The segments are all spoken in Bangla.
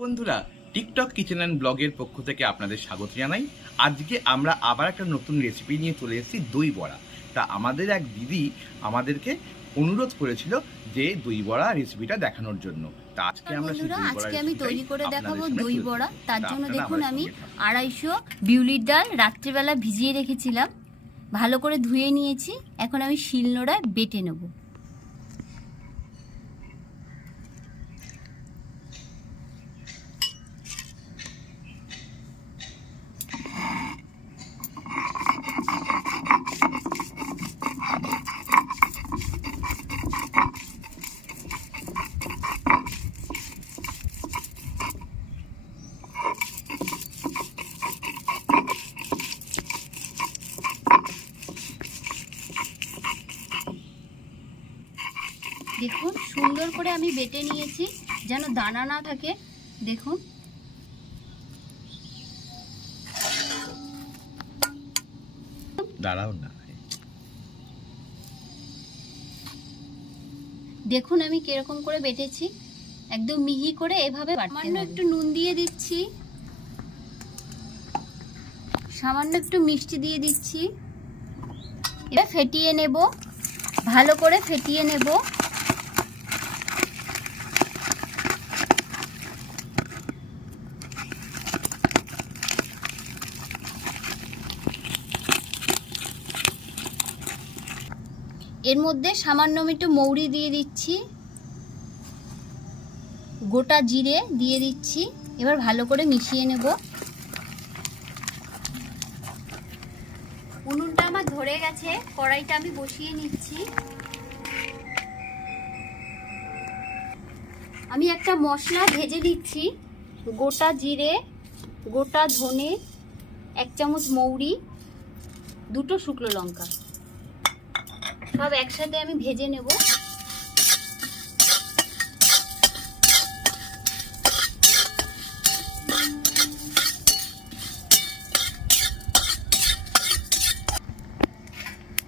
বন্ধুরা টিকটক কিচেন অ্যান্ড ব্লগের পক্ষ থেকে আপনাদের স্বাগত জানাই। আজকে আমরা আবার একটা নতুন রেসিপি নিয়ে চলে এসেছি দই বড়া। তা আমাদের এক দিদি আমাদেরকে অনুরোধ করেছিল যে দই বড়া রেসিপিটা দেখানোর জন্য। তা আজকে আমরা আজকে আমি তৈরি করে দেখাবো দই বড়া। তার জন্য দেখুন আমি আড়াইশো বিউলির ডাল রাত্রিবেলা ভিজিয়ে রেখেছিলাম। ভালো করে ধুয়ে নিয়েছি। এখন আমি শিলনোড়ায় বেটে নেব দেখুন সুন্দর করে আমি বেটে নিয়েছি যেন দানা না থাকে। দেখুন। দাঁড়াও না। দেখুন আমি কীরকম করে বেটেছি। একদম মিহি করে এভাবে সামান্য একটু নুন দিয়ে দিচ্ছি। সামান্য একটু মিষ্টি দিয়ে দিচ্ছি। এবার ফেটিয়ে নেব। ভালো করে ফেটিয়ে নেব। এর মধ্যে সামান্য আমি একটু মৌরি দিয়ে দিচ্ছি। গোটা জিরে দিয়ে দিচ্ছি। এবার ভালো করে মিশিয়ে নেব। উনুনটা আমার ধরে গেছে, কড়াইটা আমি বসিয়ে নিচ্ছি। আমি একটা মশলা ভেজে দিচ্ছি গোটা জিরে, গোটা ধনে, এক চামচ মৌরি, দুটো শুকনো লঙ্কা। সব একসাথে আমি ভেজে নেব।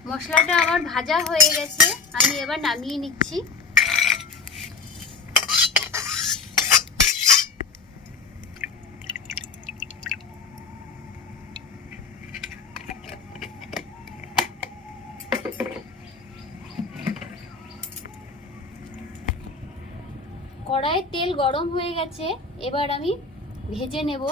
মশলাটা আমার ভাজা হয়ে গেছে আমি এবার নামিয়ে নিচ্ছি। কড়াইয়ের তেল গরম হয়ে গেছে এবার আমি ভেজে নেব।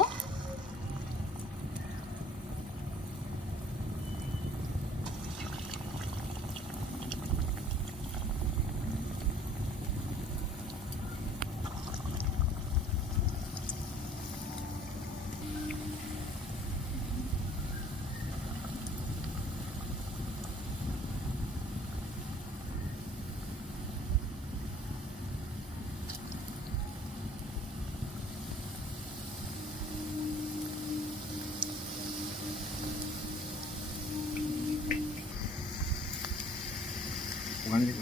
ওখানে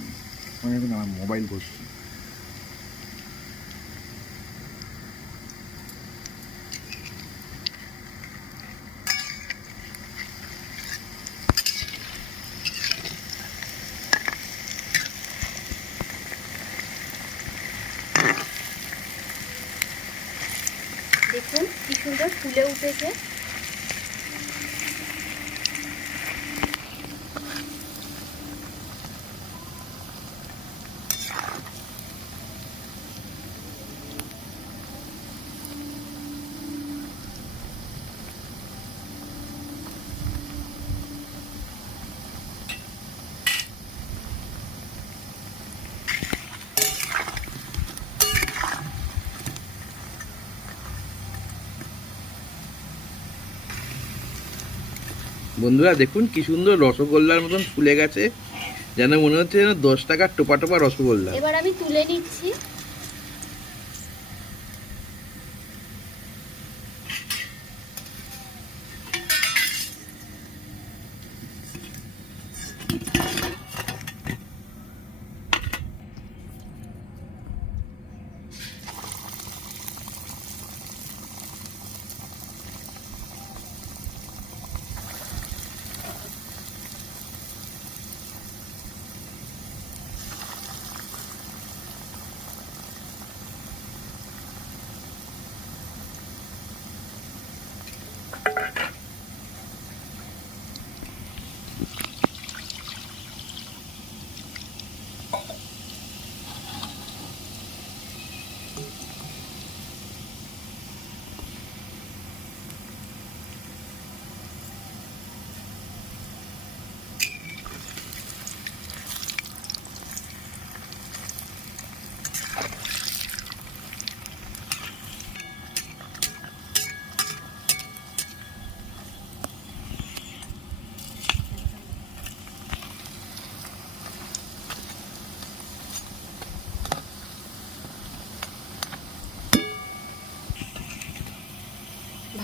ওখানে মোবাইল করছি দেখুন কি সুন্দর ফুলে উঠেছে। বন্ধুরা দেখুন কি সুন্দর রসগোল্লার মতন ফুলে গেছে। যেন মনে হচ্ছে যেন দশ টাকার টোপা টোপা রসগোল্লা। এবার আমি তুলে নিচ্ছি।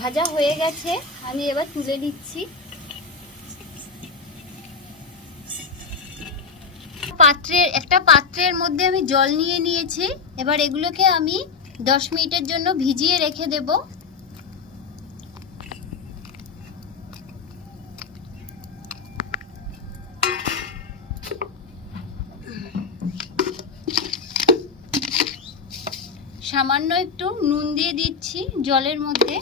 ভাজা হয়ে গেছে, আমি এবার তুলে নিচ্ছি। পাত্রের একটা পাত্রের মধ্যে আমি জল নিয়ে নিয়েছি। এবার এগুলোকে আমি দশ মিনিটের জন্য ভিজিয়ে রেখে দেব। সামান্য একটু নুন দিয়ে দিচ্ছি জলের মধ্যে।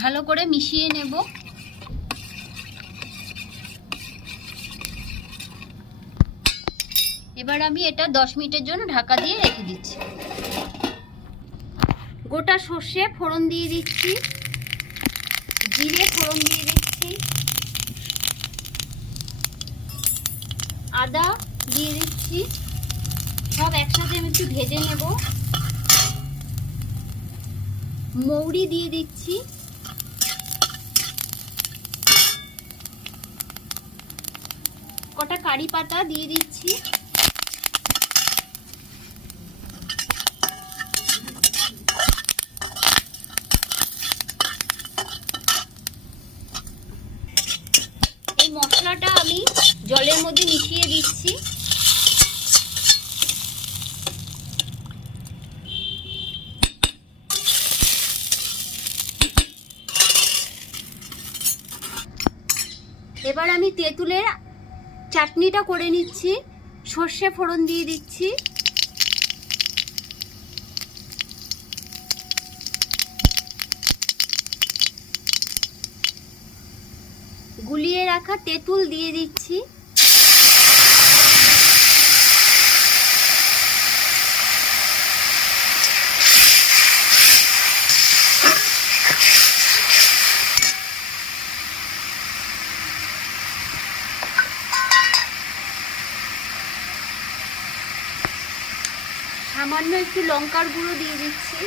ভালো করে মিশিয়ে নেব। এবার আমি এটা দশ মিনিটের জন্য ঢাকা দিয়ে রেখে দিচ্ছি। গোটা সর্ষে ফোড়ন দিয়ে দিচ্ছি। জিরে ফোড়ন দিয়ে দিচ্ছি। আদা দিয়ে দিচ্ছি। সব একসাথে আমি একটু ভেজে নেব। মৌরি দিয়ে দিচ্ছি। কটা কারি পাতা দিয়ে দিচ্ছি। এই মশলাটা আমি জলের মধ্যে মিশিয়ে দিচ্ছি। এবার আমি তেঁতুলের চাটনিটা করে নিচ্ছি। সর্ষে ফোড়ন দিয়ে দিচ্ছি। গুলিয়ে রাখা তেঁতুল দিয়ে দিচ্ছি। সামান্য একটু লঙ্কার গুঁড়ো দিয়ে দিচ্ছি।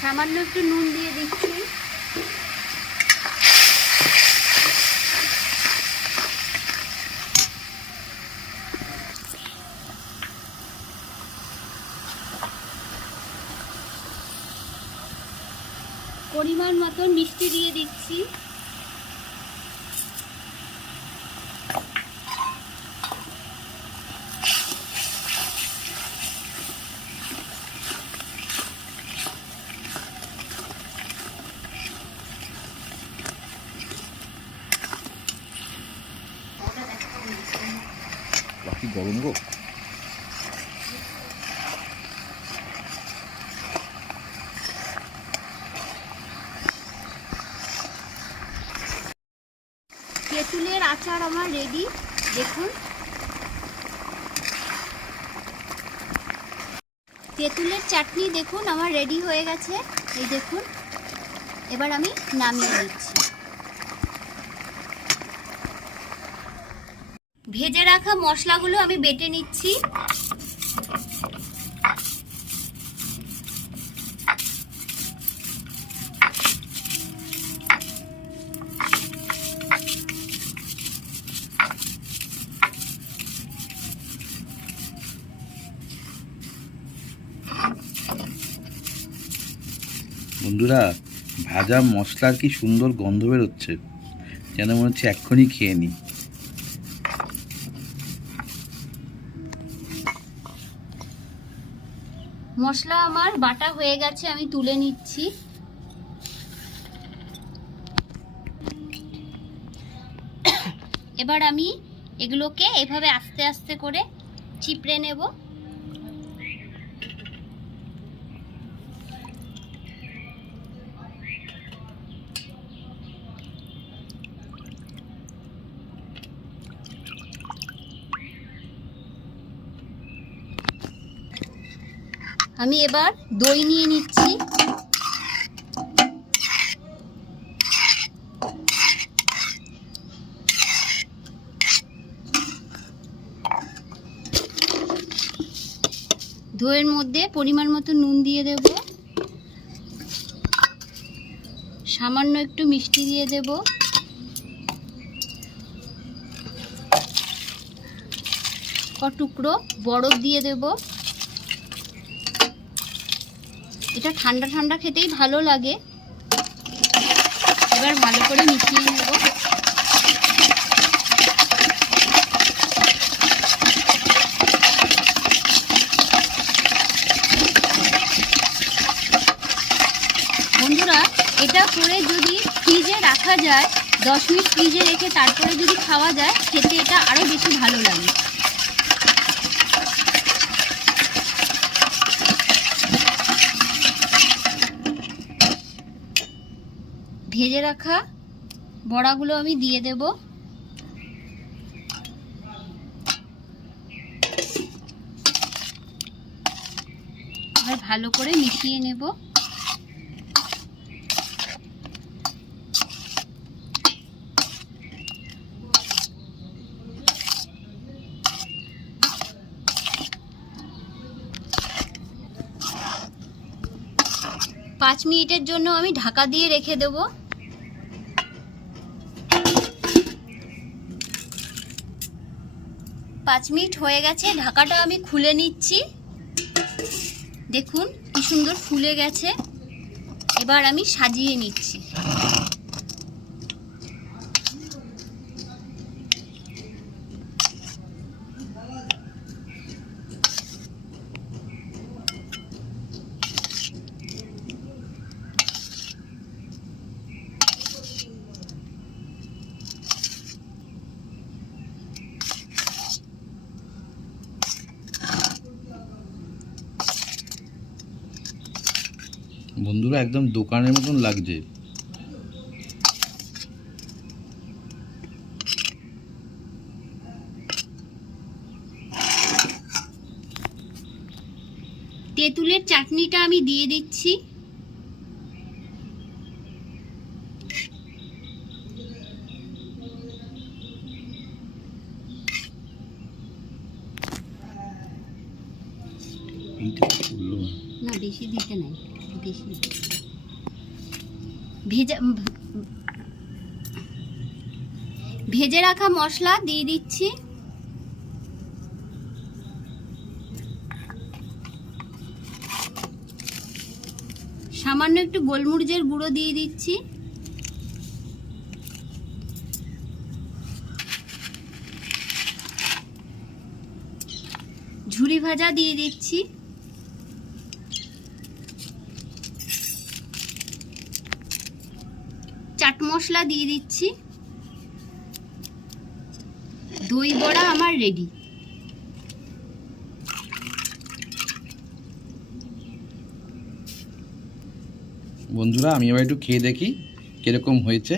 সামান্য একটু নুন দিয়ে দিচ্ছি। পরিমাণ মতন মিষ্টি দিয়ে দিচ্ছি। তেঁতুলের আচার আমার রেডি দেখুন। তেঁতুলের চাটনি দেখুন, আমার রেডি হয়ে গেছে। এই দেখুন। এবার আমি নামিয়ে দিচ্ছি ভেজে রাখা মশলাগুলো আমি বেটে নিচ্ছি। বন্ধুরা, ভাজা মশলার কি সুন্দর গন্ধ বেরোচ্ছে। যেন মনে হচ্ছে এক্ষুনি খেয়ে নিই। মশলা আমার বাটা হয়ে গেছে, আমি তুলে নিচ্ছি। এবার আমি এগুলোকে এভাবে আস্তে আস্তে করে চিপড়ে নেব। আমি এবার দই নিয়ে নিচ্ছি। দইয়ের মধ্যে পরিমাণ মতো নুন দিয়ে দেব। সামান্য একটু মিষ্টি দিয়ে দেব। ক টুকরো বরফ দিয়ে দেব। এটা ঠান্ডা ঠান্ডা খেতেই ভালো লাগে। এবার ভালো করে মিশিয়ে নেব। বন্ধুরা, এটা করে যদি ফ্রিজে রাখা যায়, দশ মিনিট ফ্রিজে রেখে তারপরে যদি খাওয়া যায়, খেতে এটা আরও বেশি ভালো লাগে। ভেজে রাখা বড়াগুলো আমি দিয়ে দেব। এবার ভালো করে মিশিয়ে নেব। পাঁচ মিনিটের জন্য আমি ঢাকা দিয়ে রেখে দেবো। পাঁচ মিনিট হয়ে গেছে, ঢাকাটা আমি খুলে নিচ্ছি। দেখুন, কি সুন্দর ফুলে গেছে। এবার আমি সাজিয়ে নিচ্ছি। বন্ধুরা একদম দোকানের মতন লাগছে। তেঁতুলের চাটনিটা আমি দিয়ে দিচ্ছি। না। বেশি দিতে নাই বেশি ভেজা ভেজে রাখা মশলা দিয়ে দিচ্ছি। সামান্য একটু গোলমরিচের গুঁড়ো দিয়ে দিচ্ছি। ঝুরি ভাজা দিয়ে দিচ্ছি। মশলা দিয়ে দিচ্ছি। দই বড়া আমার রেডি বন্ধুরা আমি এবার একটু খেয়ে দেখি কীরকম হয়েছে।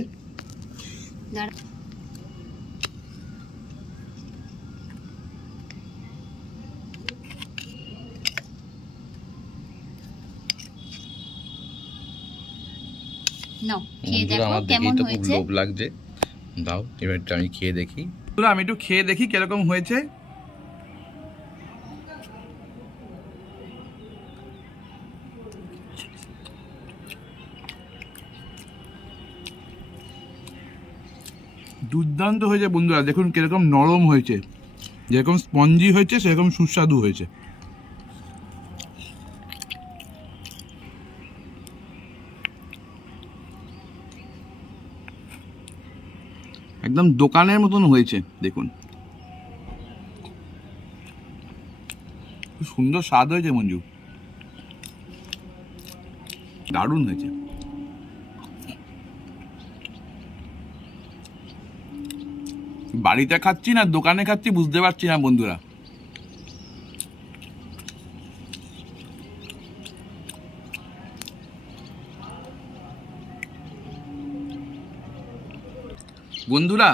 নাও খেয়ে দেখো কেমন দেখেই তো খুব হয়েছে। লোভ লাগছে। দাও এবার আমি খেয়ে দেখি। আমি একটু খেয়ে দেখি কীরকম হয়েছে। দুর্দান্ত হয়েছে বন্ধুরা দেখুন কীরকম নরম হয়েছে। যেরকম স্পঞ্জি হয়েছে সেরকম সুস্বাদু হয়েছে। একদম দোকানের মতন হয়েছে, দেখুন। সুন্দর স্বাদ হয়েছে, মঞ্জু। দারুণ হয়েছে। বাড়িতে খাচ্ছি না, দোকানে খাচ্ছি, বুঝতে পারছি না, বন্ধুরা। বন্ধুরা,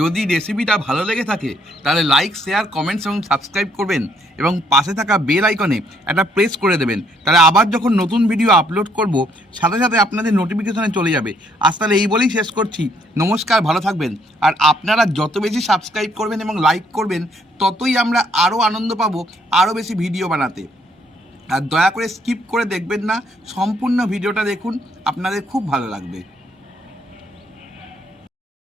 যদি রেসিপিটা ভালো লেগে থাকে, তাহলে লাইক শেয়ার কমেন্টস এবং সাবস্ক্রাইব করবেন এবং পাশে থাকা বেল আইকনে একটা প্রেস করে দেবেন। তাহলে আবার যখন নতুন ভিডিও আপলোড করব, সাথে সাথে আপনাদের নোটিফিকেশনে চলে যাবে। আজ তাহলে এই বলেই শেষ করছি। নমস্কার, ভালো থাকবেন। আর আপনারা যত বেশি সাবস্ক্রাইব করবেন এবং লাইক করবেন, ততই আমরা আরও আনন্দ পাবো আরও বেশি ভিডিও বানাতে। আর দয়া করে স্কিপ করে দেখবেন না, সম্পূর্ণ ভিডিওটা দেখুন, আপনাদের খুব ভালো লাগবে।